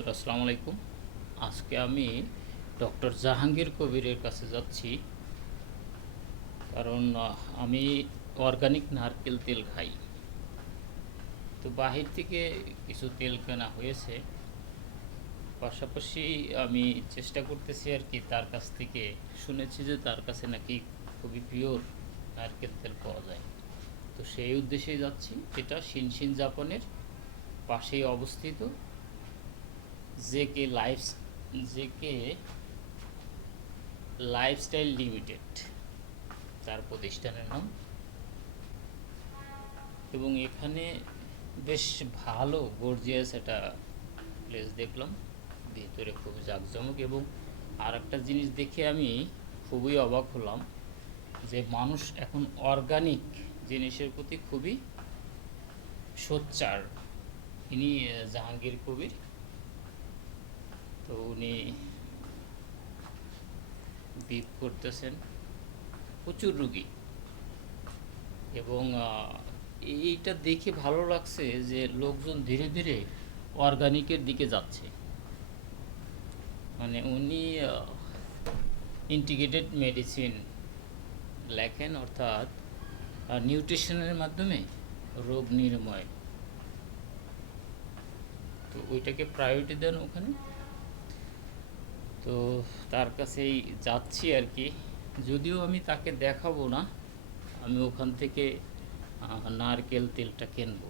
বন্ধুরা আসসালামু আলাইকুম। আজকে আমি ডক্টর জাহাঙ্গীর কবিরের কাছে যাচ্ছি, কারণ আমি অর্গানিক নারকেল তেল খাই। তো বাহির থেকে কিছু তেল কেনা হয়েছে, পাশাপাশি আমি চেষ্টা করতেছি আর কি তার কাছ থেকে। শুনেছি যে তার কাছে নাকি খুবই পিওর নারকেল তেল পাওয়া যায়। তো সেই উদ্দেশ্যেই যাচ্ছি। এটা শিনশিন জাপানের পাশেই অবস্থিত। JK Life JK Lifestyle Limited তার প্রতিষ্ঠানের নাম। এবং এখানে বেশ ভালো গর্জিয়াস একটা প্লেস দেখলাম, ভিতরে খুব জাঁকজমক। এবং আর একটা জিনিস দেখে আমি খুবই অবাক হলাম যে মানুষ এখন অর্গানিক জিনিসের প্রতি খুবই সোচ্চার। ইনি জাহাঙ্গীর কবির। তো উনি বিপ করতেছেন প্রচুর রুগী। এবং এইটা দেখে ভালো লাগছে যে লোকজন ধীরে ধীরে অর্গানিকের দিকে যাচ্ছে। মানে উনি ইন্টিগ্রেটেড মেডিসিন লেখেন, অর্থাৎ নিউট্রিশনের মাধ্যমে রোগ নিরাময়। তো ওইটাকে প্রায়োরিটি দেন ওখানে। তো তার কাছেই যাচ্ছি আর কি। যদিও আমি তাকে দেখাবো না, আমি ওখান থেকে নারকেল তেলটা কিনবো।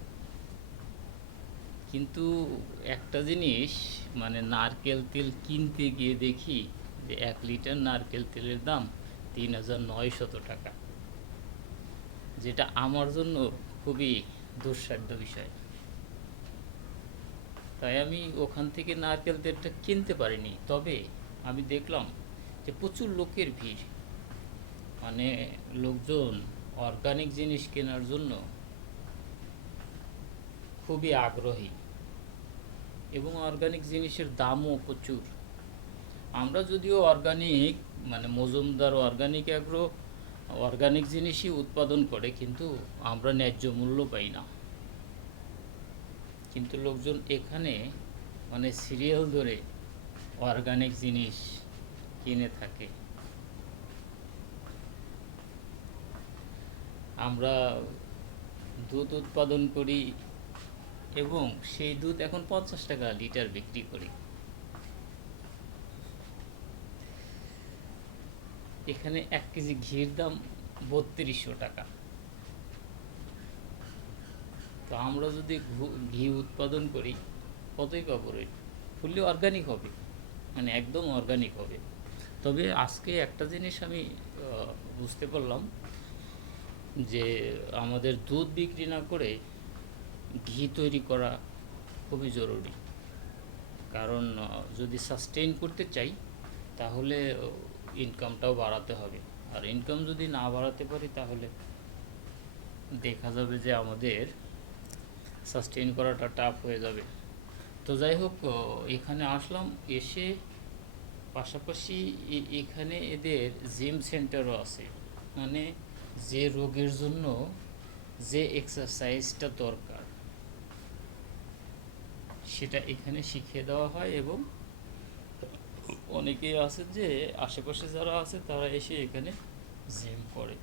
কিন্তু একটা জিনিস, মানে নারকেল তেল কিনতে গিয়ে দেখি যে 1 লিটার নারকেল তেলের দাম ৩,৯০০ টাকা, যেটা আমার জন্য খুবই দুঃসাধ্য বিষয়। তাই আমি ওখান থেকে নারকেল তেলটা কিনতে পারিনি। তবে আমি দেখলাম যে প্রচুর লোকের ভিড়, মানে লোকজন অর্গানিক জিনিস কেনার জন্য খুবই আগ্রহী। এবং অর্গানিক জিনিসের দামও প্রচুর। আমরা যদিও অর্গানিক, মানে মজুমদার অর্গানিক অ্যাগ্রো অর্গানিক জিনিসই উৎপাদন করে, কিন্তু আমরা ন্যায্য মূল্য পাই না। কিন্তু লোকজন এখানে মানে সিরিয়াল ধরে অর্গানিক জিনিস কিনে থাকে। আমরা দুধ উৎপাদন করি এবং সেই দুধ এখন 50 টাকা লিটার বিক্রি করি। এখানে 1 কেজি ঘির দাম 3200 টাকা। তো আমরা যদি ঘি উৎপাদন করি, কতই পাবো রেট? ফুললি অর্গানিক হবে, মানে একদম অর্গানিক হবে। তবে আজকে একটা জিনিস আমি বুঝতে পারলাম যে আমাদের দুধ বিক্রি না করে ঘি তৈরি করা খুবই জরুরি। কারণ যদি সাস্টেইন করতে চাই তাহলে ইনকামটাও বাড়াতে হবে। আর ইনকাম যদি না বাড়াতে পারি তাহলে দেখা যাবে যে আমাদের সাস্টেইন করাটা টাফ হয়ে যাবে। তো যাই হোক, এখানে আসলাম। এসে পাশাপাশি এখানে এদের জিম সেন্টারও আছে। মানে যে রোগের জন্য যে এক্সারসাইজটা দরকার সেটা এখানে শিখিয়ে দেওয়া হয়। এবং অনেকেই আছে যে আশেপাশে যারা আছে তারা এসে এখানে জিম করে।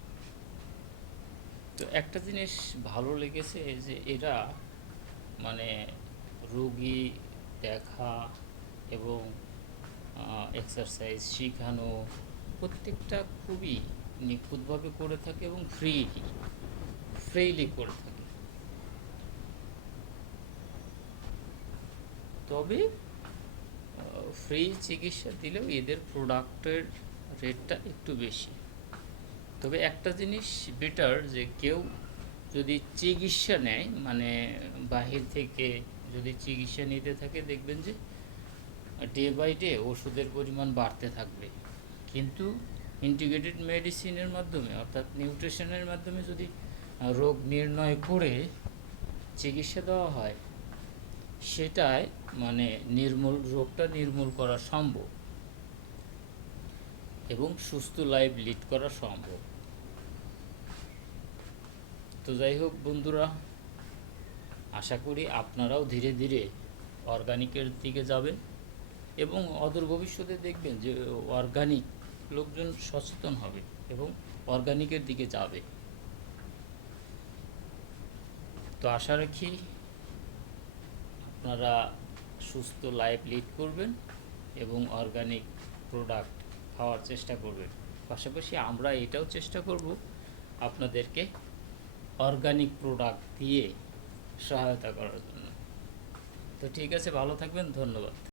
তো একটা জিনিস ভালো লেগেছে যে এরা মানে রোগী দেখা এবং এক্সারসাইজ শেখানো প্রত্যেকটা খুবই নিখুঁতভাবে করে থাকে এবং ফ্রিলি করে থাকে। তবে ফ্রি চিকিৎসা দিলেও এদের প্রোডাক্টের রেটটা একটু বেশি। তবে একটা জিনিস বেটার, যে কেউ যদি চিকিৎসা নেয়, মানে বাহির থেকে যদি চিকিৎসা নিতে থাকে, দেখবেন যে ডে বাই ডে ওষুধের পরিমাণ বাড়তে থাকবে। কিন্তু ইন্টিগ্রেটেড মেডিসিনের মাধ্যমে, অর্থাৎ নিউট্রিশনের মাধ্যমে যদি রোগ নির্ণয় করে চিকিৎসা দেওয়া হয়, সেটায় মানে রোগটা নির্মূল করা সম্ভব এবং সুস্থ লাইফ লিড করা সম্ভব। তো যাই হোক বন্ধুরা, আশা করি আপনারাও ধীরে ধীরে অর্গানিকের দিকে যাবেন এবং অদূর ভবিষ্যতে দেখবেন যে অর্গানিক লোকজন সচেতন হবে এবং অর্গানিকের দিকে যাবে। তো আশা রাখি আপনারা সুস্থ লাইফ লিড করবেন এবং অর্গানিক প্রোডাক্ট খাওয়ার চেষ্টা করবেন। পাশাপাশি আমরা এটাও চেষ্টা করব আপনাদেরকে অর্গানিক প্রোডাক্ট দিয়ে সহায়তা করার জন্য। তো ঠিক আছে, ভালো থাকবেন, ধন্যবাদ।